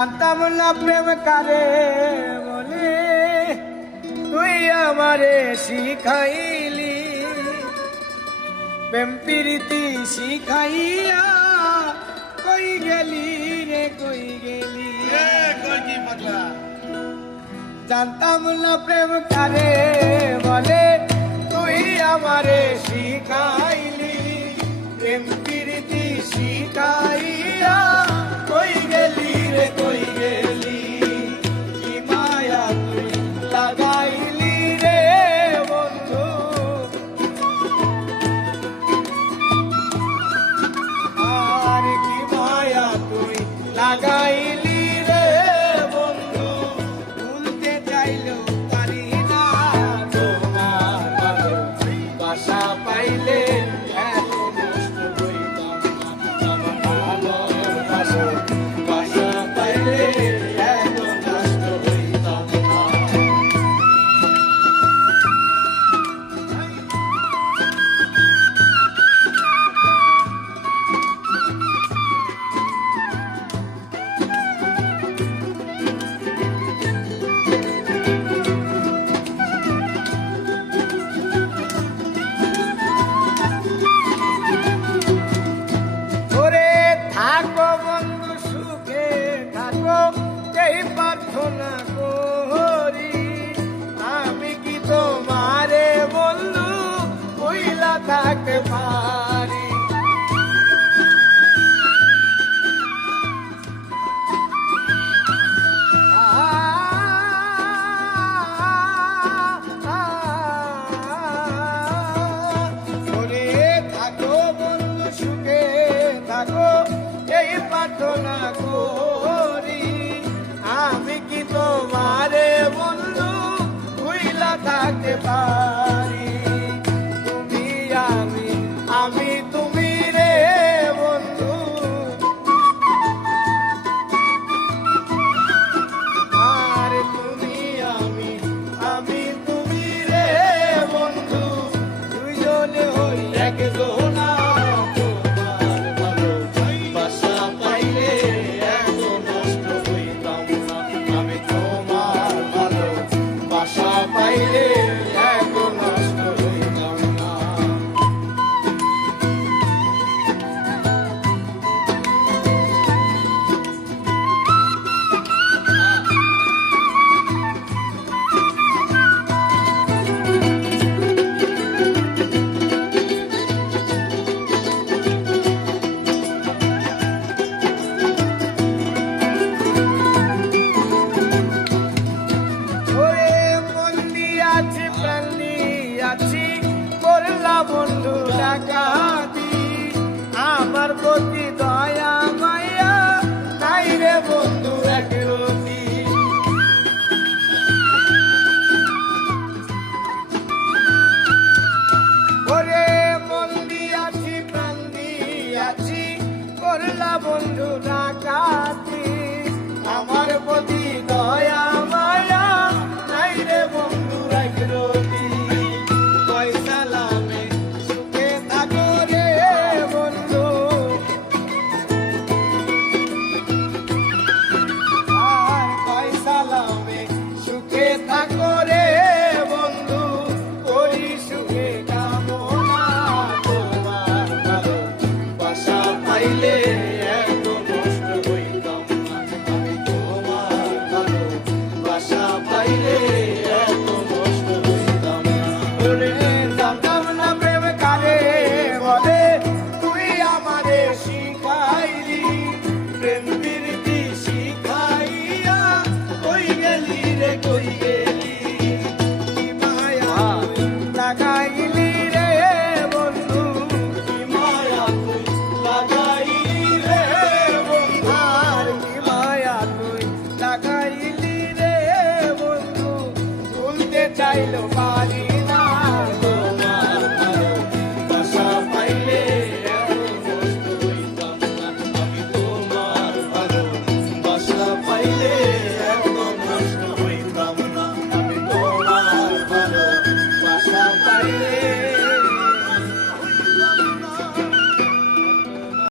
জানতাম না প্রেম কারে বলে, তুই আমারে শিখাইলি প্রেম প্রীতি শিখাইয়া। কই গেলি রে কই গেলি, জানতাম না প্রেম কারে বলে, তুই আমারে শিখাইলি প্রেম প্রীতি শিখাইয়া। কই গেলি রে কই গেলি, কি মায়া তুই লাগাইলি রে বন্ধু। আর কি মায়া তুই লাগাইলি রে বন্ধু, ভুলতে চাইলেও পারি না তোমার ভালোবাসা পাইলে। এত কষ্ট হইতাম না আমার ভালোবাসা পাইলে, এত কষ্ট হইতাম না। থাকো বন্ধু সুখে থাকো, এই প্রার্থনা